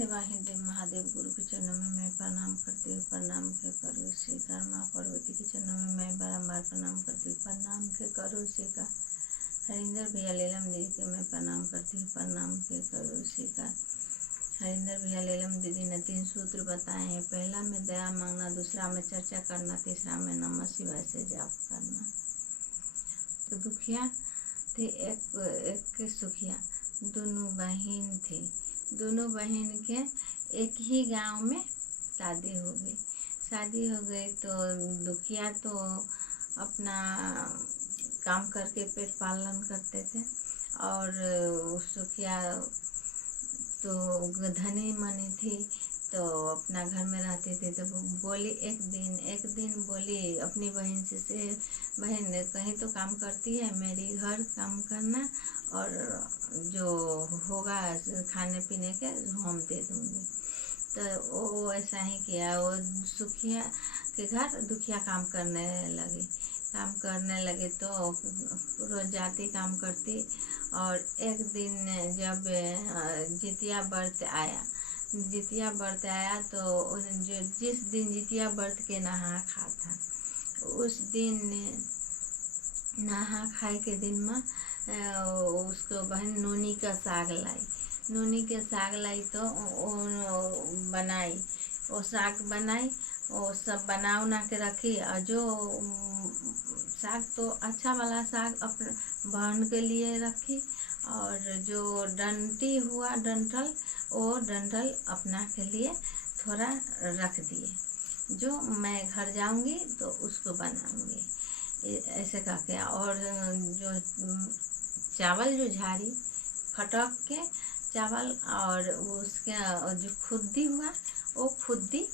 देवाहिदेव महादेव गुरु के चरणों में मैं प्रणाम करती हूँ। प्रणाम के करो स्वीकार। माँ पार्वती के चरणों में मैं बारम्बार प्रणाम करती हूँ। प्रणाम के करो स्वीकार। हरिंदर भैया लेलम दीदी के मैं प्रणाम करती हूँ। प्रणाम के करो स्वीकार। हरिंदर भैया लेलम दीदी ने 3 सूत्र बताए हैं। पहला में दया मांगना, दूसरा में चर्चा करना, तीसरा में नमः शिवाय से जाप करना। तो दुखिया थे एक सुखिया, दोनों बहन थी। दोनों बहन के एक ही गांव में शादी हो गई। तो दुखिया तो अपना काम करके पेट पालन करते थे और सुखिया तो धनी मनी थी, तो अपना घर में रहती थी। तो बोली एक दिन बोली अपनी बहन से बहन कहीं तो काम करती है, मेरी घर काम करना और जो होगा खाने पीने के हम दे दूँगी। तो वो ऐसा ही किया। वो सुखिया के घर दुखिया काम करने लगे तो रोज जाती काम करती। और एक दिन जब जितिया व्रत आया तो जिस दिन जितिया व्रत के नहा खा था, उस दिन नहा खाए के दिन में उसको बहन नूनी का साग लाई तो वो साग बनाई। वो सब बना के रखी और जो साग तो अच्छा वाला साग अपने बहन के लिए रखी और जो डंठल अपना के लिए थोड़ा रख दिए, जो मैं घर जाऊंगी तो उसको बनाऊंगी ऐसे करके। और जो चावल जो झाड़ी फटक के चावल और उसके जो खुद्दी हुआ वो खुद्दी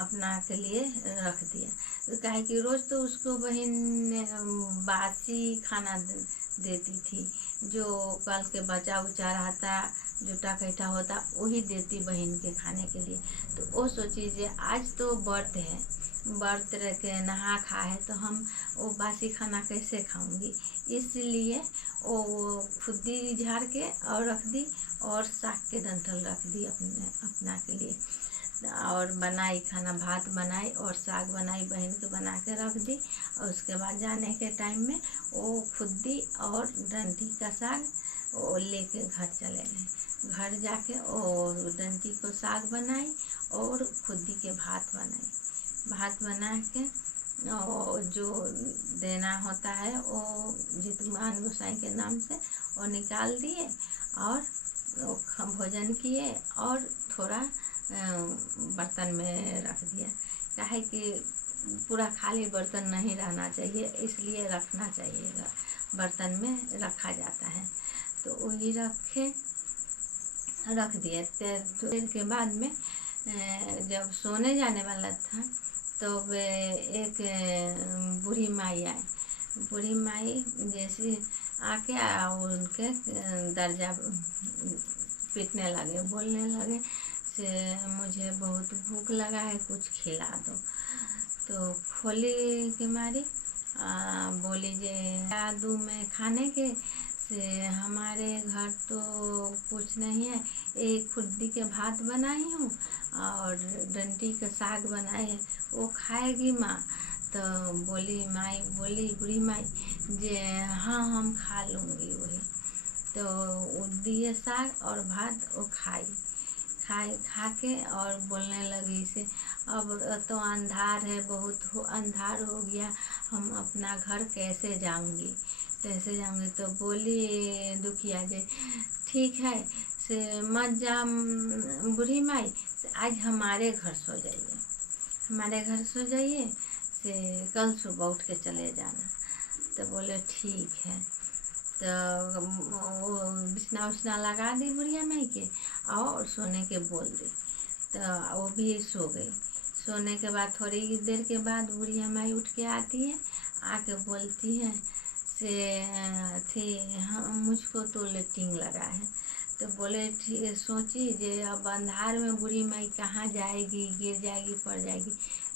अपना के लिए रख दिया। तो काहे कि रोज़ तो उसको बहन बासी खाना देती थी, जो कल के बचा उचा रहता जुटा कैठा होता वही देती बहन के खाने के लिए। तो वो सोची जे आज तो व्रत के नहा खा है तो हम वो बासी खाना कैसे खाऊंगी, इसलिए वो खुद्दी झाड़ के और रख दी और साग के डंठल रख दी अपना के लिए। और बनाई खाना, भात बनाई और साग बनाई, बहन के बना के रख दी। और उसके बाद जाने के टाइम में वो खुद्दी और डंठी का साग वो लेके घर चले गए। घर जाके वो डंठी को साग बनाई और खुद्दी के भात बना के और जो देना होता है वो जितमान गोसाई के नाम से वो निकाल दिए और भोजन किए और थोड़ा बर्तन में रख दिया। काहे कि पूरा खाली बर्तन नहीं रहना चाहिए, इसलिए रखना चाहिए, बर्तन में रखा जाता है। तो वही रख दिए। देर के बाद में जब सोने जाने वाला था तो वे एक बूढ़ी माई जैसे आके उनके दरजा पीटने लगे, बोलने लगे से मुझे बहुत भूख लगा है, कुछ खिला दो। तो खोली के मारी बोली जे क्या दूँ मैं खाने के, से हमारे घर तो कुछ नहीं है, एक खुद्दी के भात बनाई हूँ और डंटी का साग बनाए है, वो खाएगी माँ। तो बूढ़ी माई जे हाँ हम खा लूँगी वही। तो वो दिए साग और भात वो खा के और बोलने लगी से अब तो अंधार है, बहुत अंधार हो गया, हम अपना घर कैसे जाऊंगी। तो बोली दुखिया जे ठीक है से मत जा बूढ़ी माई, से आज हमारे घर सो जाइए, से कल सुबह उठ के चले जाना। तो बोले ठीक है। तो बिछना उछना लगा दी बुढ़िया माई के और सोने के बोल दी। तो वो भी सो गई। सोने के बाद थोड़ी देर के बाद बुढ़िया माई उठ के आती है, आके बोलती है से हाँ मुझको तो लेट्रिन लगा है। तो बोले ठीक, सोची जे अब अंधार में बूढ़ी माई कहाँ जाएगी, गिर जाएगी पड़ जाएगी,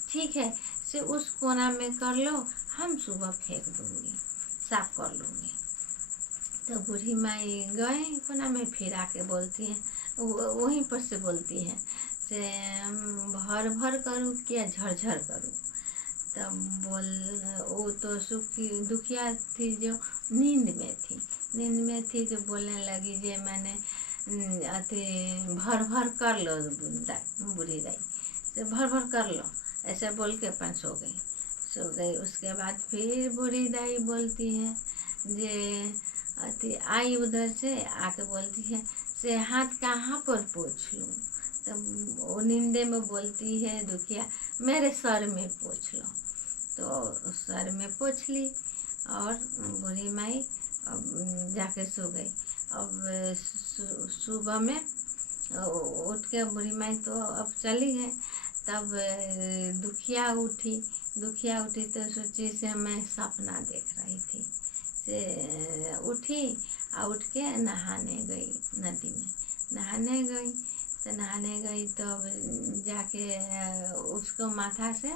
ठीक है से उस कोना में कर लो, हम सुबह फेंक दूँगी, साफ कर लूँगी। तो बूढ़ी माई गए कोना में, फिर आके बोलती हैं वहीं पर से बोलती है से भर भर करूँ क्या झरझर करूँ। तब बोल वो तो सुखी दुखिया थी जो नींद में थी जो बोलने लगी जे मैंने अति भर भर कर लो बूढ़ी दाई से भर भर कर लो, ऐसा बोल के अपन सो गई। उसके बाद फिर बूढ़ी दाई बोलती है जे अति आई उधर से आके बोलती है से हाथ कहाँ पर पोंछ लूँ। तब वो नींदे में बोलती है दुखिया मेरे सर में पोंछ लो। तो सर में पोंछ ली और बूढ़ी माई अब जाके सो गई। अब सुबह में उठ के बूढ़ी माई तो अब चली गई। तब दुखिया उठी तो सोची से मैं सपना देख रही थी से उठी और उठ के नहाने गई, नदी में नहाने गई तो जाके उसको माथा से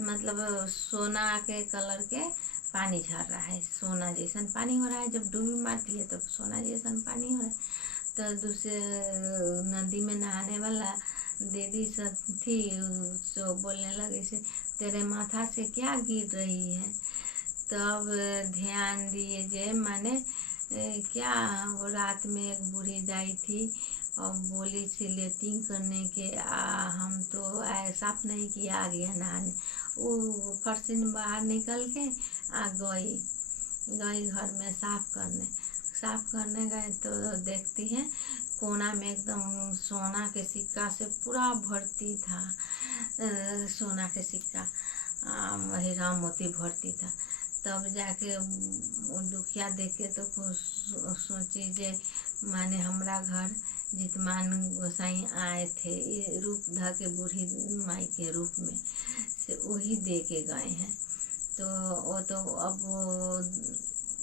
मतलब सोना के कलर के पानी झड़ रहा है, सोना जैसन पानी हो रहा है। जब डूबी मारती है तो सोना जैसन पानी हो रहा है। तो दूसरे नदी में नहाने वाला दीदी सब थी तो बोलने लगी से तेरे माथा से क्या गिर रही है। तब ध्यान दिए जे मैंने क्या वो रात में एक बूढ़ी दाई थी और बोली थी लेटिंग करने के हम तो साफ नहीं किया आ गया नहाने। वो फर्सिन बाहर निकल के गई घर में साफ करने गए तो देखती है कोना में एकदम सोना के सिक्का से पूरा भर्ती था, सोना के सिक्का हीरा मोती भर्ती था। तब जाके वो दुखिया देख के तो सोची जे माने हमरा घर जितमान गोसाई आए थे ये रूप ध के बूढ़ी माई के रूप में से वही दे के गए हैं। तो वो तो अब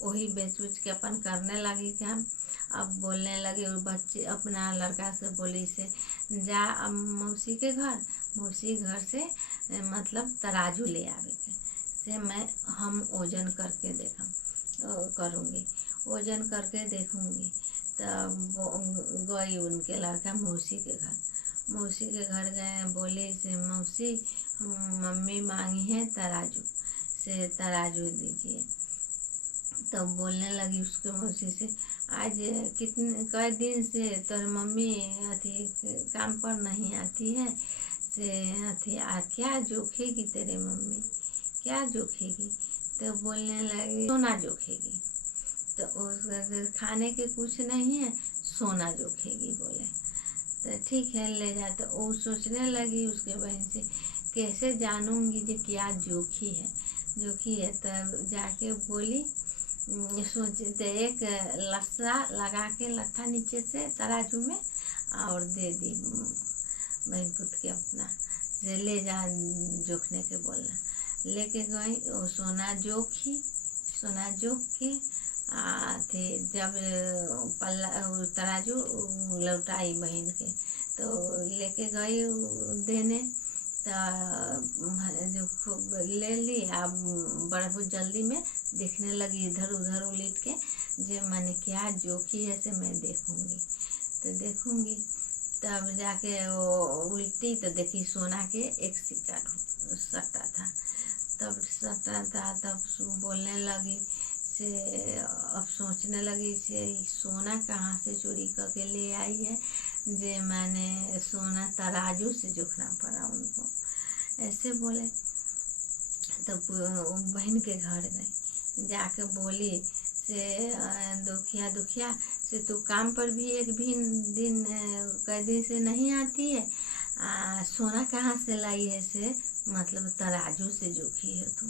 वही बेच उच के अपन करने लगी काम। अब बोलने लगे वो बच्चे अपना लड़का से बोली से जा अब मौसी घर से मतलब तराजू ले आवे के से हम ओजन करके करूँगी, ओजन करके देखूँगी। तब गई उनके लड़का मौसी के घर गए, बोले से मौसी मम्मी मांगी है तराजू से तराजू दीजिए। तब बोलने लगी उसके मौसी से आज कई दिन से तो मम्मी अथी काम पर नहीं आती है से अथी क्या जोखेगी तेरे मम्मी, क्या जोखेगी। तो बोलने लगी सोना जोखेगी। तो उस खाने के कुछ नहीं है, सोना जोखेगी बोले। तो ठीक है ले जा। तो वो सोचने लगी उसके बहन से कैसे जानूंगी जो क्या जोखी है। तब जाके बोली सोचते एक लस्सा लगा के लट्ठा नीचे से तराजू में और दे दी बहन पुत के अपना से ले जा जोखने के बोलना। लेके गई वो सोना जोख के थे। जब पल्ला तराजू लौटाई बहन के तो लेके गई देने जो खूब ले ली। अब बहुत जल्दी में देखने लगी इधर उधर उलट के जे मैंने क्या जोखी है से मैं देखूंगी। तब जाके वो उल्टी तो देखी सोना के एक सिक्का सट्टा था। तब बोलने लगी से अब सोचने लगी से सोना कहाँ से चोरी करके ले आई है जे मैंने सोना तराजू से जोखना पड़ा उनको, ऐसे बोले। तब बहन के घर गई, जाके बोली से दुखिया से तू काम पर भी एक भी दिन कई दिन से नहीं आती है, सोना कहाँ से लाई है से मतलब तराजू से जोखी है तू।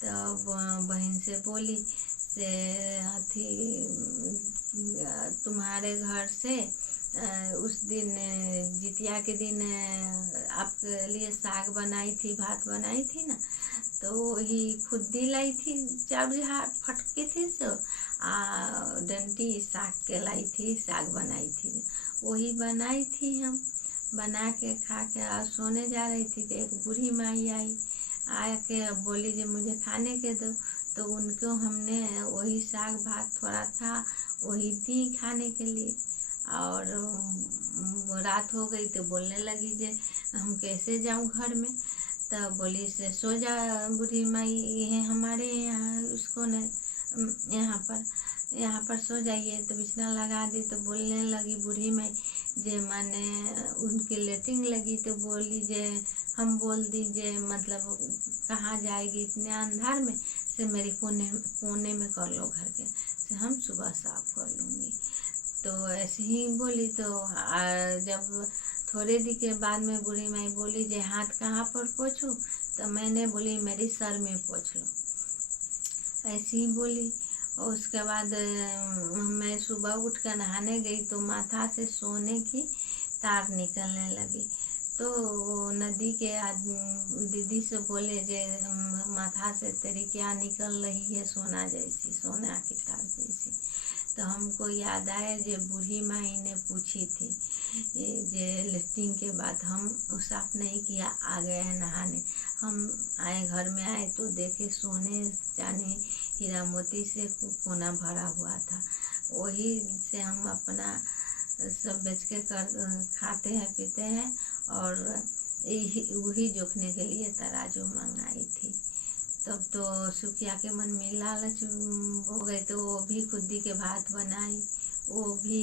तब बहन से बोली से अथी तुम्हारे घर से उस दिन जितिया के दिन आपके लिए साग बनाई थी, भात बनाई थी ना, तो वही खुदी लाई थी, चार हाथ फटकी थी तो डंडी साग के लाई थी, साग बनाई थी, वही बनाई थी। हम बना के खा के सोने जा रही थी तो एक बूढ़ी माई आई आके बोली जो मुझे खाने के दो। तो उनको हमने वही साग भात थोड़ा था वही दी खाने के लिए। और रात हो गई तो बोलने लगी जे हम कैसे जाऊं घर में। तब बोली से सो जा बूढ़ी माई, ये हमारे यहाँ उसको ने यहाँ पर सो जाइए। तो बिछना लगा दी तो बोलने लगी बूढ़ी माई जे माने उनकी लेटिंग लगी। तो बोली जे हम बोल दी जे मतलब कहाँ जाएगी इतने अंधार में, से मेरे कोने में कर लो घर के, से हम सुबह साफ कर लूँगी। तो ऐसे ही बोली। तो जब थोड़े दिन के बाद में बूढ़ी माई बोली जे हाथ कहाँ पर पोंछूं, तो मैंने बोली मेरी सर में पोंछ लो, ऐसे ही बोली। और उसके बाद मैं सुबह उठ कर नहाने गई तो माथा से सोने की तार निकलने लगी। तो नदी के दीदी से बोले जे माथा से तेरी क्या निकल रही है, सोना जैसी, सोना की तार जैसी। तो हमको याद आया जे बूढ़ी माई ने पूछी थी जे लेट्रिन के बाद हम साफ नहीं किया, आ गए हैं नहाने। हम आए, घर में आए तो देखे सोने चांदी हीरा मोती से कोना भरा हुआ था। वही से हम अपना सब बेच के कर खाते हैं पीते हैं। और वही जोखने के लिए तराजू मंगाई थी। तब तो सुखिया के मन में लालच हो गई तो वो भी खुद्दी के भात बनाई, वो भी